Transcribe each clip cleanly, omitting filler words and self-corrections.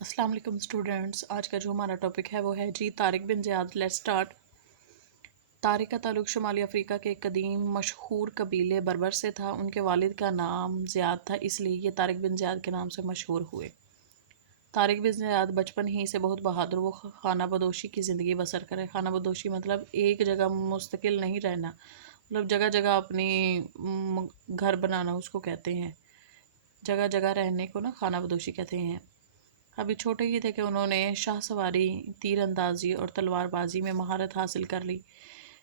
السلام علیکم اسٹوڈنٹس، آج کا جو ہمارا ٹاپک ہے وہ ہے طارق بن زیاد۔ Let's start. طارق کا تعلق شمالی افریقہ کے ایک قدیم مشہور قبیلے بربر سے تھا۔ ان کے والد کا نام زیاد تھا، اس لیے یہ طارق بن زیاد کے نام سے مشہور ہوئے۔ طارق بن زیاد بچپن ہی سے بہت بہادر و خانہ بدوشی کی زندگی بسر کرے۔ خانہ بدوشی مطلب ایک جگہ مستقل نہیں رہنا، مطلب جگہ جگہ اپنی گھر بنانا اس کو کہتے ہیں۔ جگہ جگہ رہنے کو نا خانہ بدوشی کہتے ہیں۔ ابھی چھوٹے ہی تھے کہ انہوں نے شاہ سواری، تیر اندازی اور تلوار بازی میں مہارت حاصل کر لی۔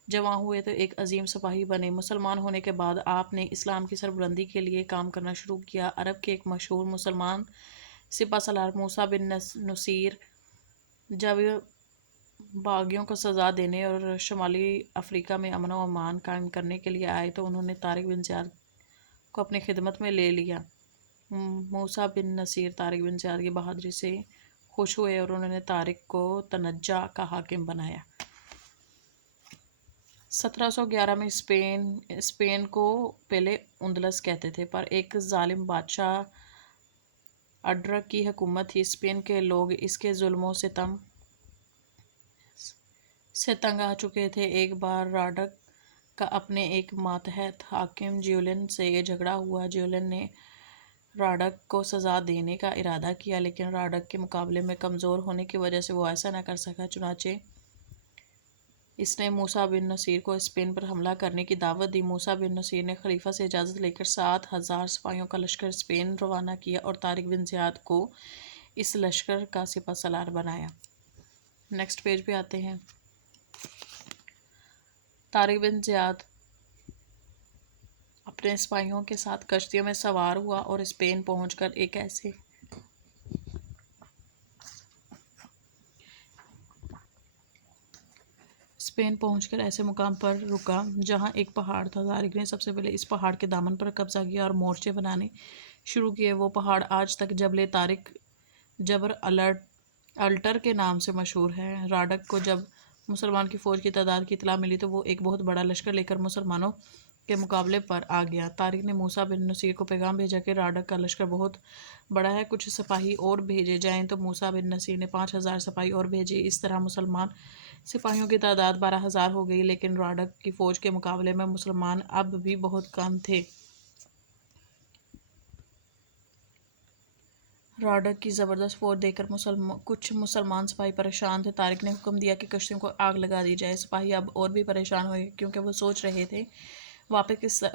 جوان ہوئے تو ایک عظیم سپاہی بنے۔ مسلمان ہونے کے بعد آپ نے اسلام کی سربلندی کے لیے کام کرنا شروع کیا۔ عرب کے ایک مشہور مسلمان سپہ سالار موسیٰ بن نصیر جب باغیوں کو سزا دینے اور شمالی افریقہ میں امن و امان قائم کرنے کے لیے آئے تو انہوں نے طارق بن زیاد کو اپنی خدمت میں لے لیا۔ موسیٰ بن نصیر طارق بن زیاد کی بہادری سے خوش ہوئے اور انہوں نے طارق کو تنجا کا حاکم بنایا۔ 1711 میں اسپین کو پہلے اندلس کہتے تھے، پر ایک ظالم بادشاہ اڈرک کی حکومت تھی۔ اسپین کے لوگ اس کے ظلم و ستم سے تنگ آ چکے تھے۔ ایک بار راڈک کا اپنے ایک ماتحت حاکم جیولن سے یہ جھگڑا ہوا۔ جیولن نے راڈک کو سزا دینے کا ارادہ کیا، لیکن راڈک کے مقابلے میں کمزور ہونے کی وجہ سے وہ ایسا نہ کر سکا۔ چنانچہ اس نے موسیٰ بن نصیر کو اسپین پر حملہ کرنے کی دعوت دی۔ موسیٰ بن نصیر نے خلیفہ سے اجازت لے کر 7,000 سپاہیوں کا لشکر اسپین روانہ کیا اور طارق بن زیاد کو اس لشکر کا سپہ سالار بنایا۔ نیکسٹ پیج پہ آتے ہیں۔ طارق بن زیاد اپنے سپاہیوں کے ساتھ کشتیوں میں سوار ہوا اور اسپین پہنچ کر ایسے مقام پر رکا جہاں ایک پہاڑ تھا۔ طارق نے سب سے پہلے اس پہاڑ کے دامن پر قبضہ کیا اور مورچے بنانے شروع کیے۔ وہ پہاڑ آج تک جبل طارق جبر الٹر کے نام سے مشہور ہے۔ راڈک کو جب مسلمان کی فوج کی تعداد کی اطلاع ملی تو وہ ایک بہت بڑا لشکر لے کر مسلمانوں کے مقابلے پر آ گیا۔ طارق نے موسیٰ بن نصیر کو پیغام بھیجا کہ راڈک کا لشکر بہت بڑا ہے، کچھ سپاہی اور بھیجے جائیں، تو موسیٰ بن نصیر نے 5,000 سپاہی اور بھیجے۔ اس طرح مسلمان سپاہیوں کی تعداد 12,000 ہو گئی، لیکن راڈک کی فوج کے مقابلے میں مسلمان اب بھی بہت کم تھے۔ راڈک کی زبردست فوج دیکھ کر کچھ مسلمان سپاہی پریشان تھے۔ طارق نے حکم دیا کہ کشتیوں کو آگ لگا دی جائے۔ سپاہی اب اور بھی پریشان ہوئے کیونکہ وہ سوچ رہے تھے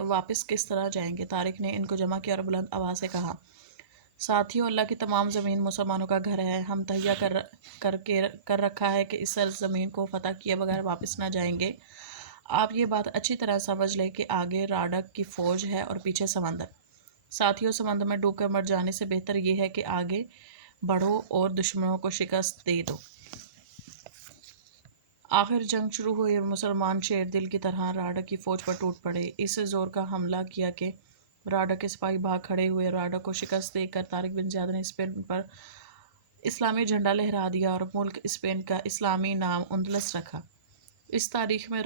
واپس کس طرح جائیں گے۔ طارق نے ان کو جمع کیا اور بلند آواز سے کہا، ساتھیو، اللہ کی تمام زمین مسلمانوں کا گھر ہے۔ ہم تہیہ کر رکھا ہے کہ اس سرزمین کو فتح کیے بغیر واپس نہ جائیں گے۔ آپ یہ بات اچھی طرح سمجھ لیں کہ آگے راڈک کی فوج ہے اور پیچھے سمندر۔ ساتھیو، سمندر میں ڈوب کر مر جانے سے بہتر یہ ہے کہ آگے بڑھو اور دشمنوں کو شکست دے دو۔ آخر جنگ شروع ہوئی اور مسلمان شیر دل کی طرح راڈک کی فوج پر ٹوٹ پڑے۔ اس سے زور کا حملہ کیا کہ راڈک کے سپاہی بھاگ کھڑے ہوئے۔ راڈک کو شکست دے کر طارق بن زیاد نے اسپین پر اسلامی جھنڈا لہرا دیا اور ملک اسپین کا اسلامی نام اندلس رکھا۔ اس تاریخ میں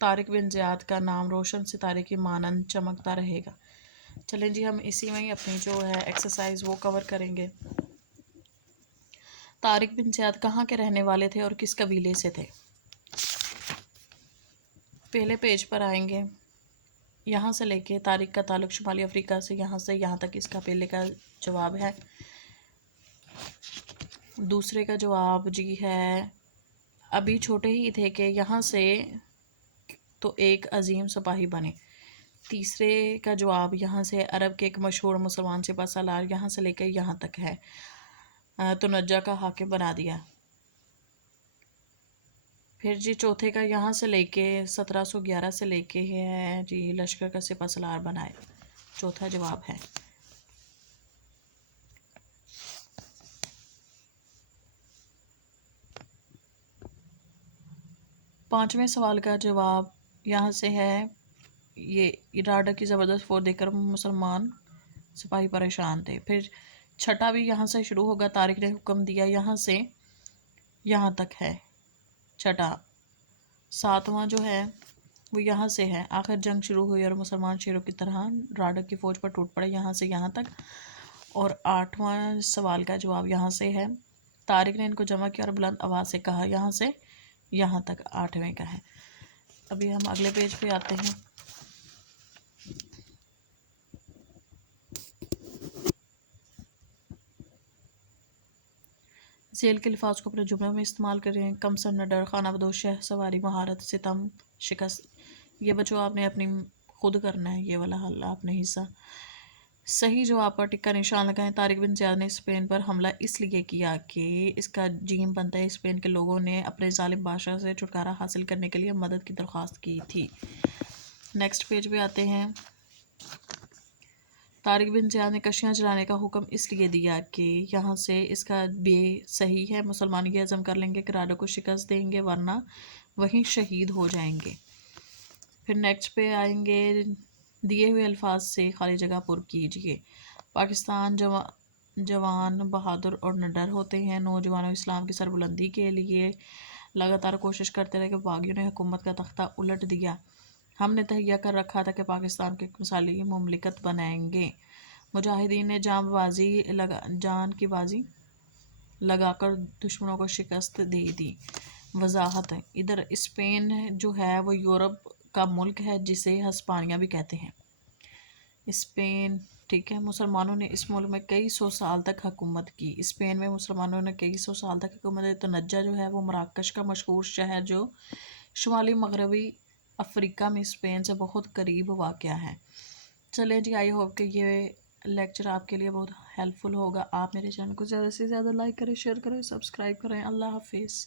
طارق بن زیاد کا نام روشن ستارے کی مانند چمکتا رہے گا۔ چلیں جی، ہم اسی میں ہی اپنی جو ہے ایکسرسائز وہ کور کریں گے۔ طارق بن زیاد کہاں کے رہنے والے تھے اور کس قبیلے سے تھے؟ پہلے پیج پر آئیں گے۔ یہاں سے لے کے طارق کا تعلق شمالی افریقہ سے یہاں تک اس کا پہلے کا جواب ہے۔ دوسرے کا جواب جی ہے، ابھی چھوٹے ہی تھے کہ یہاں سے تو ایک عظیم سپاہی بنے۔ تیسرے کا جواب یہاں سے عرب کے ایک مشہور مسلمان سپہ سالار یہاں سے لے کے یہاں تک ہے، تنجا کا حاکم بنا دیا۔ پھر جی چوتھے کا یہاں سے لے کے 1711 سے لے کے ہے جی لشکر کا سپہ سالار بنائے، چوتھا جواب ہے۔ پانچویں سوال کا جواب یہاں سے ہے، یہ راڈک کی زبردست فوج دیکھ کر مسلمان سپاہی پریشان تھے۔ پھر چھٹا بھی یہاں سے شروع ہوگا، طارق نے حکم دیا یہاں سے یہاں تک ہے چھٹا۔ ساتواں جو ہے وہ یہاں سے ہے، آخر جنگ شروع ہوئی اور مسلمان شیروں کی طرح راڈک کی فوج پر ٹوٹ پڑے، یہاں سے یہاں تک۔ اور 8واں سوال کا جواب یہاں سے ہے. طارق نے ان کو جمع کیا اور بلند آواز سے کہا یہاں سے یہاں تک 8ویں کا ہے. ابھی ہم اگلے پیج پہ آتے ہیں. ذیل کے الفاظ کو اپنے جملوں میں استعمال کریں. کم سن نہ ڈر، خانہ بدوش، شہ سواری، مہارت، ستم، شکست. یہ بچوں آپ نے اپنی خود کرنا ہے، یہ والا حل آپ نے حصہ. صحیح جواب پر ٹک کا نشان لگائیں. طارق بن زیاد نے اسپین پر حملہ اس لیے کیا کہ اس کا جیم بنتا ہے اسپین کے لوگوں نے اپنے ظالم بادشاہ سے چھٹکارا حاصل کرنے کے لیے مدد کی درخواست کی تھی. نیکسٹ پیج پہ آتے ہیں. طارق بن زیاد نے کشتیاں چلانے کا حکم اس لیے دیا کہ یہاں سے اس کا بے صحیح ہے، مسلمان یہ عزم کر لیں گے کہ راڈو کو شکست دیں گے ورنہ وہیں شہید ہو جائیں گے. پھر نیکسٹ پہ آئیں گے. دیے ہوئے الفاظ سے خالی جگہ پر کیجیے. پاکستان جوان بہادر اور نڈر ہوتے ہیں. نوجوانوں اسلام کی سربلندی کے لیے لگاتار کوشش کرتے رہے کہ باغیوں نے حکومت کا تختہ الٹ دیا. ہم نے تہیہ کر رکھا تھا کہ پاکستان کو ایک مثالی مملکت بنائیں گے. مجاہدین نے جان کی بازی لگا کر دشمنوں کو شکست دے دی. وضاحت. ادھر اسپین جو ہے وہ یورپ کا ملک ہے جسے ہسپانیہ بھی کہتے ہیں. اسپین ٹھیک ہے. مسلمانوں نے اس ملک میں کئی سو سال تک حکومت کی. اسپین میں مسلمانوں نے کئی سو سال تک حکومت کی. تو نجہ جو ہے وہ مراکش کا مشہور شہر جو شمالی مغربی افریقہ میں اسپین سے بہت قریب واقع ہے. چلیں جی، آئی ہوپ کہ یہ لیکچر آپ کے لیے بہت ہیلپ فل ہوگا. آپ میرے چینل کو زیادہ سے زیادہ لائک کریں، شیئر کریں، سبسکرائب کریں. اللہ حافظ.